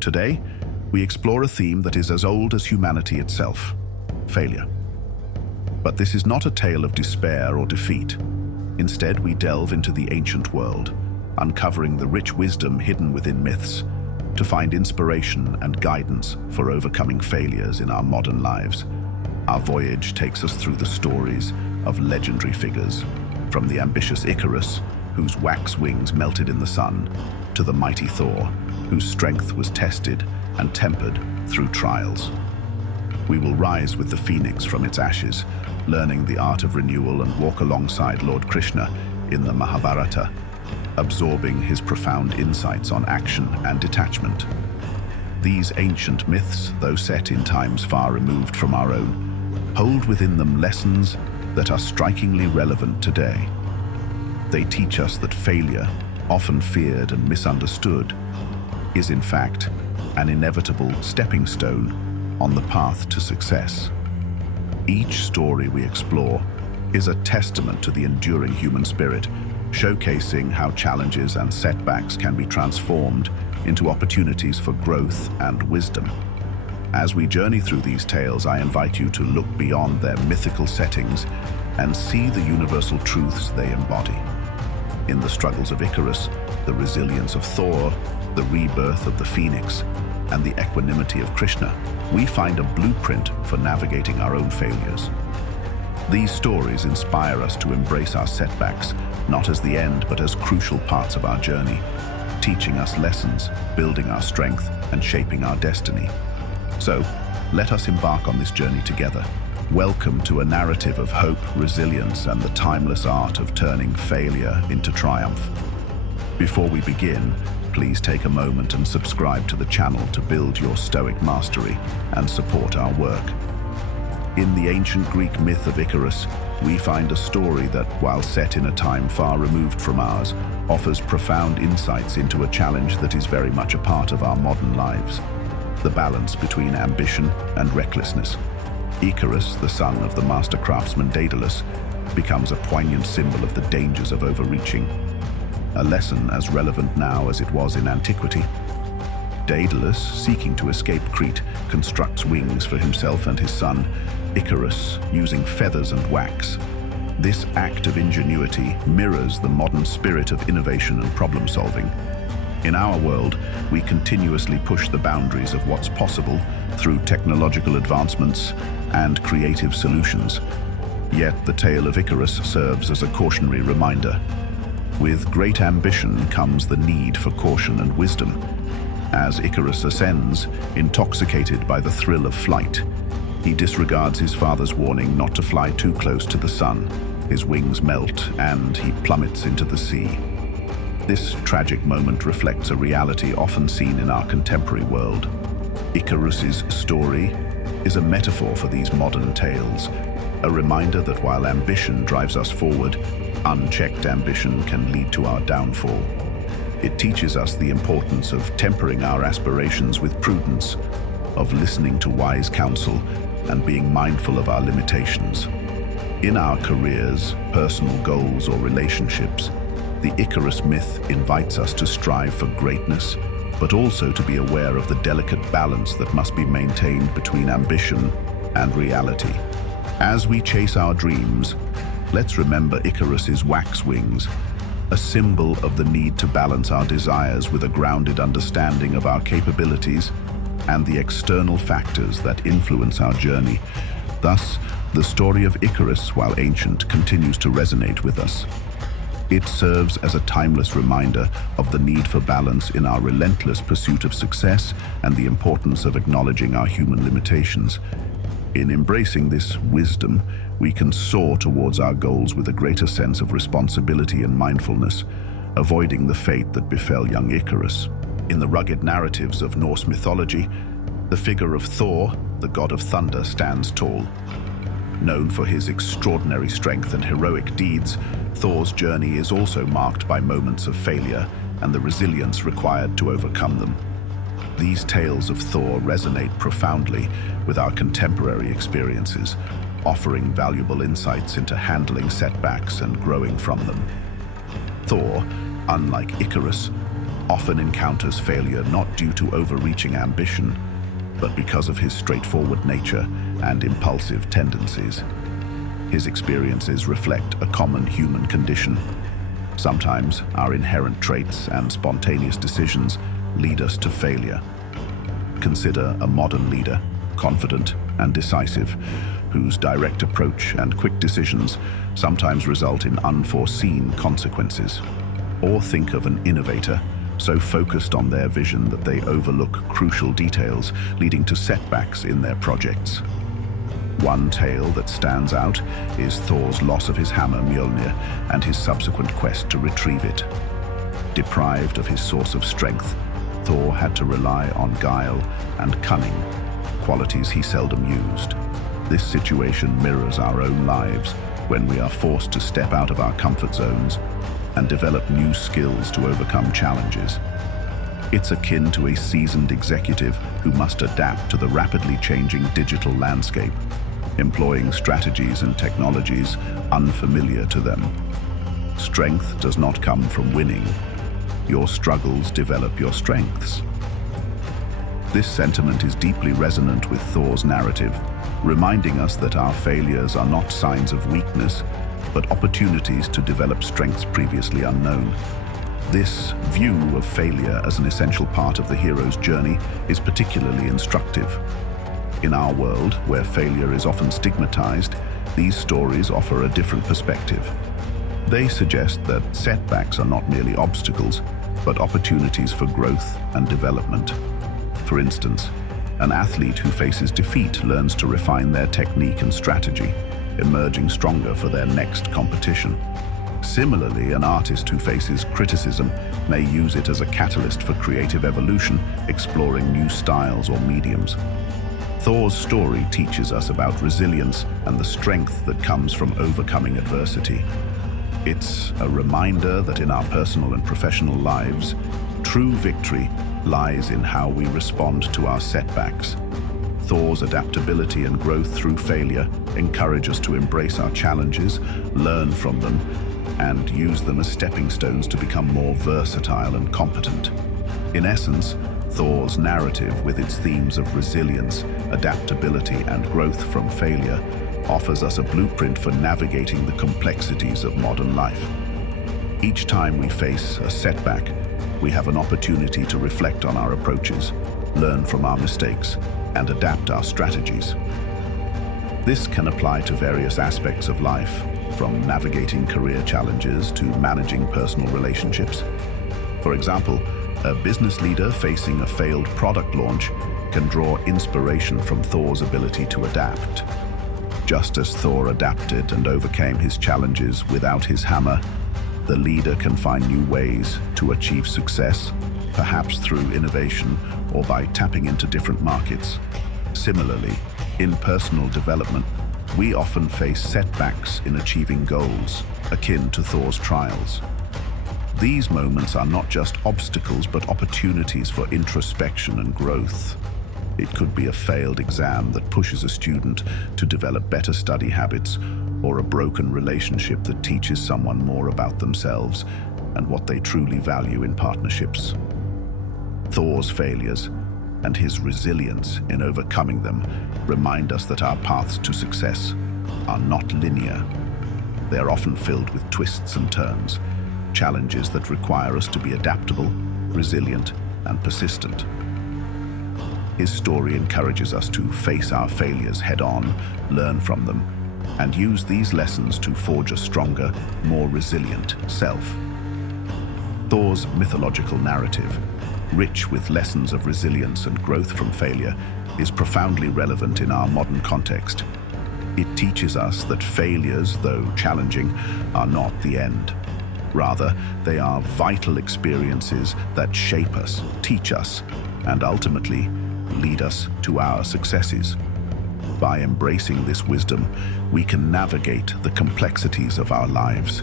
Today, we explore a theme that is as old as humanity itself: failure. But this is not a tale of despair or defeat. Instead, we delve into the ancient world, uncovering the rich wisdom hidden within myths, to find inspiration and guidance for overcoming failures in our modern lives. Our voyage takes us through the stories of legendary figures, from the ambitious Icarus, whose wax wings melted in the sun, to the mighty Thor, whose strength was tested and tempered through trials. We will rise with the phoenix from its ashes, learning the art of renewal, and walk alongside Lord Krishna in the Mahabharata, absorbing his profound insights on action and detachment. These ancient myths, though set in times far removed from our own, hold within them lessons that are strikingly relevant today. They teach us that failure, often feared and misunderstood, is in fact an inevitable stepping stone on the path to success. Each story we explore is a testament to the enduring human spirit, showcasing how challenges and setbacks can be transformed into opportunities for growth and wisdom. As we journey through these tales, I invite you to look beyond their mythical settings and see the universal truths they embody. In the struggles of Icarus, the resilience of Thor, the rebirth of the phoenix, and the equanimity of Krishna, we find a blueprint for navigating our own failures. These stories inspire us to embrace our setbacks, not as the end, but as crucial parts of our journey, teaching us lessons, building our strength, and shaping our destiny. So, let us embark on this journey together. Welcome to a narrative of hope, resilience, and the timeless art of turning failure into triumph. Before we begin, please take a moment and subscribe to the channel to build your Stoic mastery and support our work. In the ancient Greek myth of Icarus, we find a story that, while set in a time far removed from ours, offers profound insights into a challenge that is very much a part of our modern lives: the balance between ambition and recklessness. Icarus, the son of the master craftsman Daedalus, becomes a poignant symbol of the dangers of overreaching, a lesson as relevant now as it was in antiquity. Daedalus, seeking to escape Crete, constructs wings for himself and his son, Icarus, using feathers and wax. This act of ingenuity mirrors the modern spirit of innovation and problem-solving. In our world, we continuously push the boundaries of what's possible through technological advancements and creative solutions. Yet the tale of Icarus serves as a cautionary reminder. With great ambition comes the need for caution and wisdom. As Icarus ascends, intoxicated by the thrill of flight, he disregards his father's warning not to fly too close to the sun. His wings melt and he plummets into the sea. This tragic moment reflects a reality often seen in our contemporary world. Icarus's story is a metaphor for these modern tales, a reminder that while ambition drives us forward, unchecked ambition can lead to our downfall. It teaches us the importance of tempering our aspirations with prudence, of listening to wise counsel, and being mindful of our limitations. In our careers, personal goals, or relationships, the Icarus myth invites us to strive for greatness, but also to be aware of the delicate balance that must be maintained between ambition and reality. As we chase our dreams, let's remember Icarus's wax wings, a symbol of the need to balance our desires with a grounded understanding of our capabilities and the external factors that influence our journey. Thus, the story of Icarus, while ancient, continues to resonate with us. It serves as a timeless reminder of the need for balance in our relentless pursuit of success and the importance of acknowledging our human limitations. In embracing this wisdom, we can soar towards our goals with a greater sense of responsibility and mindfulness, avoiding the fate that befell young Icarus. In the rugged narratives of Norse mythology, the figure of Thor, the god of thunder, stands tall. Known for his extraordinary strength and heroic deeds, Thor's journey is also marked by moments of failure and the resilience required to overcome them. These tales of Thor resonate profoundly with our contemporary experiences, offering valuable insights into handling setbacks and growing from them. Thor, unlike Icarus, often encounters failure not due to overreaching ambition, but because of his straightforward nature and impulsive tendencies. His experiences reflect a common human condition. Sometimes our inherent traits and spontaneous decisions lead us to failure. Consider a modern leader, confident and decisive, whose direct approach and quick decisions sometimes result in unforeseen consequences. Or think of an innovator, so focused on their vision that they overlook crucial details, leading to setbacks in their projects. One tale that stands out is Thor's loss of his hammer Mjolnir and his subsequent quest to retrieve it. Deprived of his source of strength, Thor had to rely on guile and cunning, qualities he seldom used. This situation mirrors our own lives when we are forced to step out of our comfort zones and develop new skills to overcome challenges. It's akin to a seasoned executive who must adapt to the rapidly changing digital landscape, employing strategies and technologies unfamiliar to them. Strength does not come from winning. Your struggles develop your strengths. This sentiment is deeply resonant with Thor's narrative, reminding us that our failures are not signs of weakness, but opportunities to develop strengths previously unknown. This view of failure as an essential part of the hero's journey is particularly instructive. In our world, where failure is often stigmatized, these stories offer a different perspective. They suggest that setbacks are not merely obstacles, but opportunities for growth and development. For instance, an athlete who faces defeat learns to refine their technique and strategy, emerging stronger for their next competition. Similarly, an artist who faces criticism may use it as a catalyst for creative evolution, exploring new styles or mediums. Thor's story teaches us about resilience and the strength that comes from overcoming adversity. It's a reminder that in our personal and professional lives, true victory lies in how we respond to our setbacks. Thor's adaptability and growth through failure encourage us to embrace our challenges, learn from them, and use them as stepping stones to become more versatile and competent. In essence, Thor's narrative, with its themes of resilience, adaptability, and growth from failure, offers us a blueprint for navigating the complexities of modern life. Each time we face a setback, we have an opportunity to reflect on our approaches, learn from our mistakes, and adapt our strategies. This can apply to various aspects of life, from navigating career challenges to managing personal relationships. For example, a business leader facing a failed product launch can draw inspiration from Thor's ability to adapt. Just as Thor adapted and overcame his challenges without his hammer, the leader can find new ways to achieve success, perhaps through innovation or by tapping into different markets. Similarly, in personal development, we often face setbacks in achieving goals, akin to Thor's trials. These moments are not just obstacles, but opportunities for introspection and growth. It could be a failed exam that pushes a student to develop better study habits, or a broken relationship that teaches someone more about themselves and what they truly value in partnerships. Thor's failures and his resilience in overcoming them remind us that our paths to success are not linear. They are often filled with twists and turns, challenges that require us to be adaptable, resilient, and persistent. His story encourages us to face our failures head-on, learn from them, and use these lessons to forge a stronger, more resilient self. Thor's mythological narrative, rich with lessons of resilience and growth from failure, is profoundly relevant in our modern context. It teaches us that failures, though challenging, are not the end. Rather, they are vital experiences that shape us, teach us, and ultimately lead us to our successes. By embracing this wisdom, we can navigate the complexities of our lives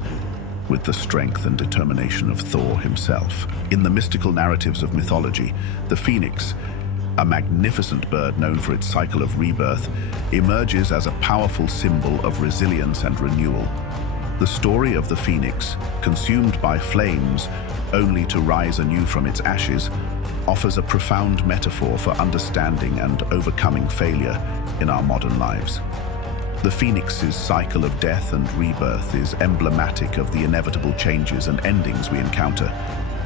with the strength and determination of Thor himself. In the mystical narratives of mythology, the phoenix, a magnificent bird known for its cycle of rebirth, emerges as a powerful symbol of resilience and renewal. The story of the phoenix, consumed by flames, only to rise anew from its ashes, offers a profound metaphor for understanding and overcoming failure in our modern lives. The phoenix's cycle of death and rebirth is emblematic of the inevitable changes and endings we encounter,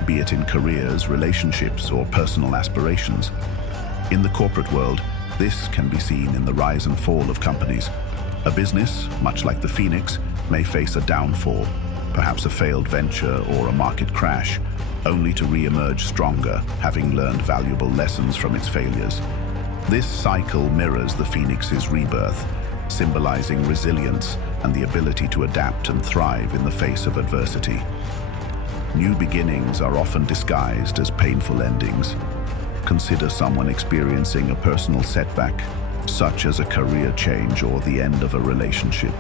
be it in careers, relationships, or personal aspirations. In the corporate world, this can be seen in the rise and fall of companies. A business, much like the phoenix, may face a downfall, perhaps a failed venture or a market crash, only to re-emerge stronger, having learned valuable lessons from its failures. This cycle mirrors the phoenix's rebirth, symbolizing resilience and the ability to adapt and thrive in the face of adversity. New beginnings are often disguised as painful endings. Consider someone experiencing a personal setback, such as a career change or the end of a relationship.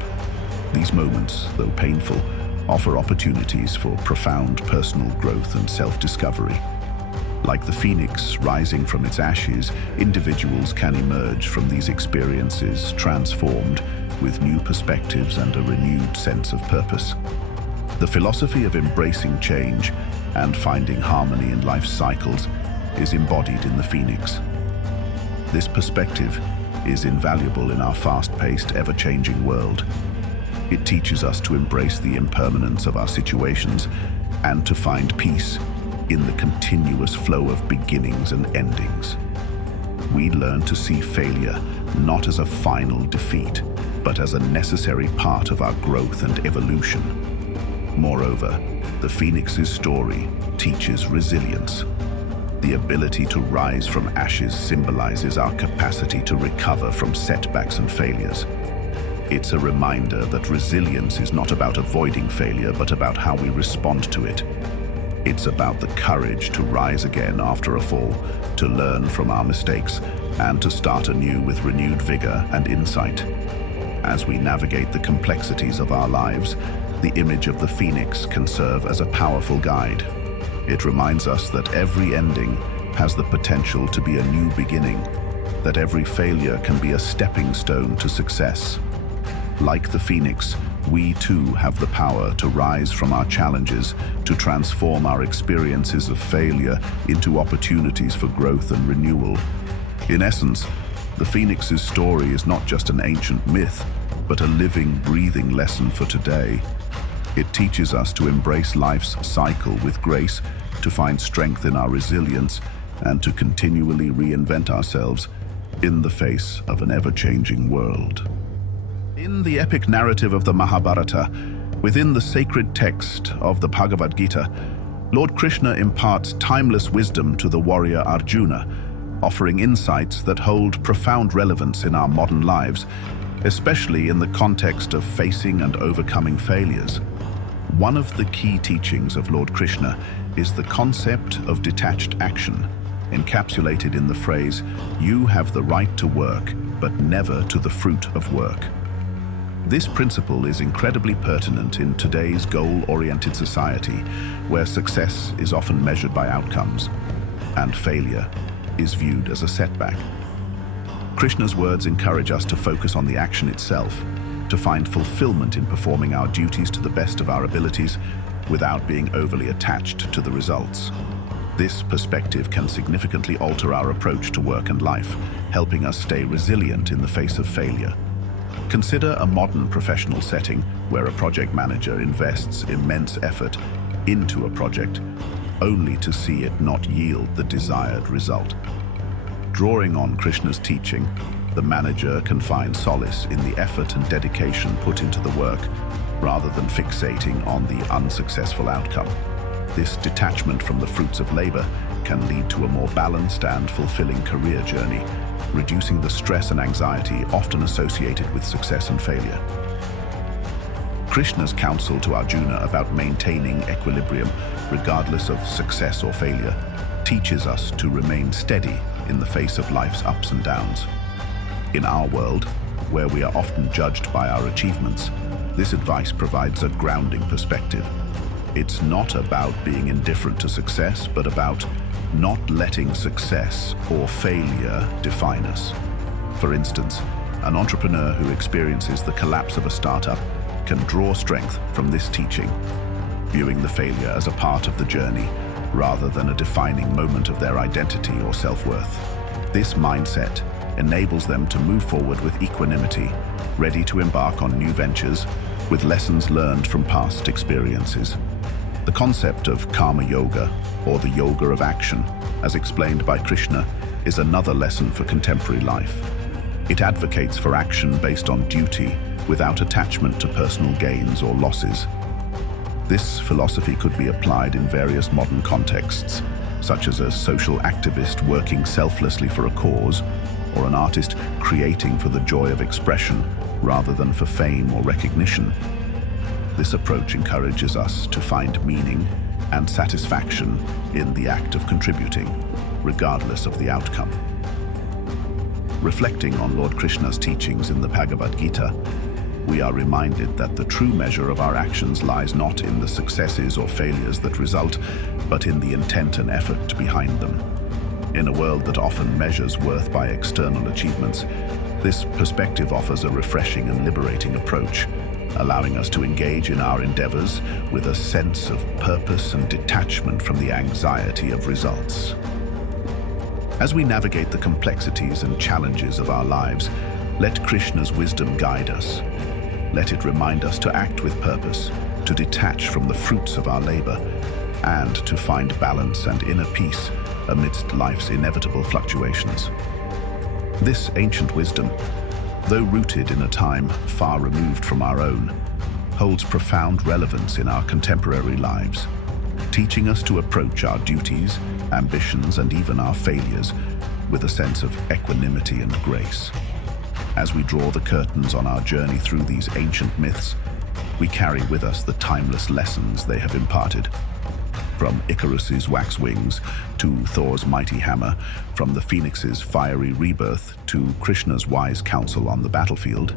These moments, though painful, offer opportunities for profound personal growth and self-discovery. Like the phoenix rising from its ashes, individuals can emerge from these experiences transformed with new perspectives and a renewed sense of purpose. The philosophy of embracing change and finding harmony in life's cycles is embodied in the phoenix. This perspective is invaluable in our fast-paced, ever-changing world. It teaches us to embrace the impermanence of our situations and to find peace in the continuous flow of beginnings and endings. We learn to see failure not as a final defeat, but as a necessary part of our growth and evolution. Moreover, the phoenix's story teaches resilience. The ability to rise from ashes symbolizes our capacity to recover from setbacks and failures. It's a reminder that resilience is not about avoiding failure, but about how we respond to it. It's about the courage to rise again after a fall, to learn from our mistakes, and to start anew with renewed vigor and insight. As we navigate the complexities of our lives, the image of the phoenix can serve as a powerful guide. It reminds us that every ending has the potential to be a new beginning, that every failure can be a stepping stone to success. Like the phoenix, we too have the power to rise from our challenges, to transform our experiences of failure into opportunities for growth and renewal. In essence, the phoenix's story is not just an ancient myth, but a living, breathing lesson for today. It teaches us to embrace life's cycle with grace, to find strength in our resilience, and to continually reinvent ourselves in the face of an ever-changing world. In the epic narrative of the Mahabharata, within the sacred text of the Bhagavad Gita, Lord Krishna imparts timeless wisdom to the warrior Arjuna, offering insights that hold profound relevance in our modern lives, especially in the context of facing and overcoming failures. One of the key teachings of Lord Krishna is the concept of detached action, encapsulated in the phrase, "You have the right to work, but never to the fruit of work." This principle is incredibly pertinent in today's goal-oriented society, where success is often measured by outcomes, and failure is viewed as a setback. Krishna's words encourage us to focus on the action itself, to find fulfillment in performing our duties to the best of our abilities without being overly attached to the results. This perspective can significantly alter our approach to work and life, helping us stay resilient in the face of failure. Consider a modern professional setting where a project manager invests immense effort into a project only to see it not yield the desired result. Drawing on Krishna's teaching, the manager can find solace in the effort and dedication put into the work rather than fixating on the unsuccessful outcome. This detachment from the fruits of labor can lead to a more balanced and fulfilling career journey, reducing the stress and anxiety often associated with success and failure. Krishna's counsel to Arjuna about maintaining equilibrium, regardless of success or failure, teaches us to remain steady in the face of life's ups and downs. In our world, where we are often judged by our achievements, this advice provides a grounding perspective. It's not about being indifferent to success, but about not letting success or failure define us. For instance, an entrepreneur who experiences the collapse of a startup can draw strength from this teaching. viewing the failure as a part of the journey rather than a defining moment of their identity or self-worth. This mindset enables them to move forward with equanimity, ready to embark on new ventures with lessons learned from past experiences. The concept of karma yoga, or the yoga of action, as explained by Krishna, is another lesson for contemporary life. It advocates for action based on duty without attachment to personal gains or losses. This philosophy could be applied in various modern contexts, such as a social activist working selflessly for a cause, or an artist creating for the joy of expression rather than for fame or recognition. This approach encourages us to find meaning and satisfaction in the act of contributing, regardless of the outcome. Reflecting on Lord Krishna's teachings in the Bhagavad Gita, we are reminded that the true measure of our actions lies not in the successes or failures that result, but in the intent and effort behind them. In a world that often measures worth by external achievements, this perspective offers a refreshing and liberating approach, allowing us to engage in our endeavors with a sense of purpose and detachment from the anxiety of results. As we navigate the complexities and challenges of our lives, let Krishna's wisdom guide us. Let it remind us to act with purpose, to detach from the fruits of our labor, and to find balance and inner peace amidst life's inevitable fluctuations. This ancient wisdom, though rooted in a time far removed from our own, holds profound relevance in our contemporary lives, teaching us to approach our duties, ambitions, and even our failures with a sense of equanimity and grace. As we draw the curtains on our journey through these ancient myths, we carry with us the timeless lessons they have imparted. From Icarus's wax wings to Thor's mighty hammer, from the phoenix's fiery rebirth to Krishna's wise counsel on the battlefield,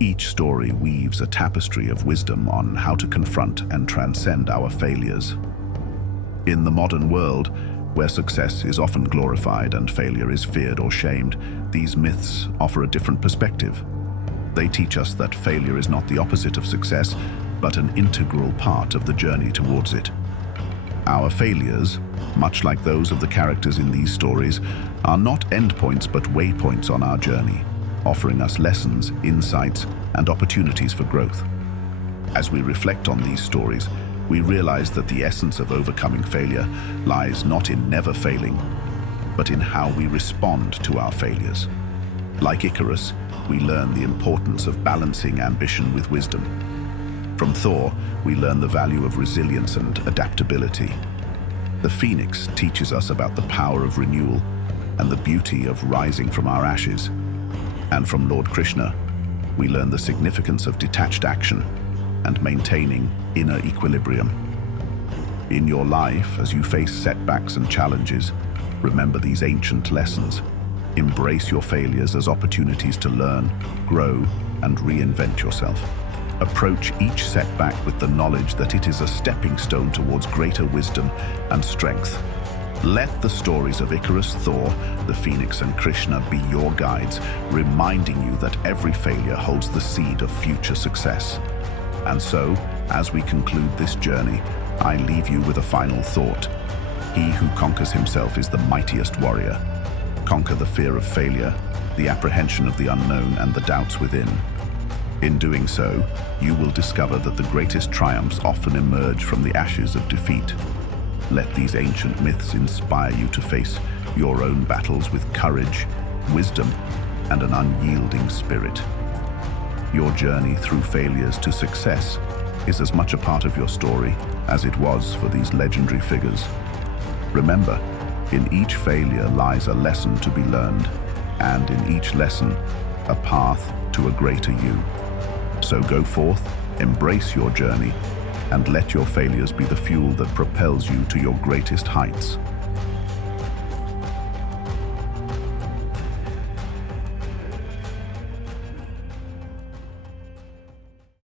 each story weaves a tapestry of wisdom on how to confront and transcend our failures. In the modern world, where success is often glorified and failure is feared or shamed, these myths offer a different perspective. They teach us that failure is not the opposite of success, but an integral part of the journey towards it. Our failures, much like those of the characters in these stories, are not endpoints but waypoints on our journey, offering us lessons, insights, and opportunities for growth. As we reflect on these stories, we realize that the essence of overcoming failure lies not in never failing, but in how we respond to our failures. Like Icarus, we learn the importance of balancing ambition with wisdom. From Thor, we learn the value of resilience and adaptability. The Phoenix teaches us about the power of renewal and the beauty of rising from our ashes. And from Lord Krishna, we learn the significance of detached action and maintaining inner equilibrium. In your life, as you face setbacks and challenges, remember these ancient lessons. Embrace your failures as opportunities to learn, grow, and reinvent yourself. Approach each setback with the knowledge that it is a stepping stone towards greater wisdom and strength. Let the stories of Icarus, Thor, the Phoenix, and Krishna be your guides, reminding you that every failure holds the seed of future success. And so, as we conclude this journey, I leave you with a final thought. He who conquers himself is the mightiest warrior. Conquer the fear of failure, the apprehension of the unknown, and the doubts within. In doing so, you will discover that the greatest triumphs often emerge from the ashes of defeat. Let these ancient myths inspire you to face your own battles with courage, wisdom, and an unyielding spirit. Your journey through failures to success is as much a part of your story as it was for these legendary figures. Remember, in each failure lies a lesson to be learned, and in each lesson, a path to a greater you. So go forth, embrace your journey, and let your failures be the fuel that propels you to your greatest heights.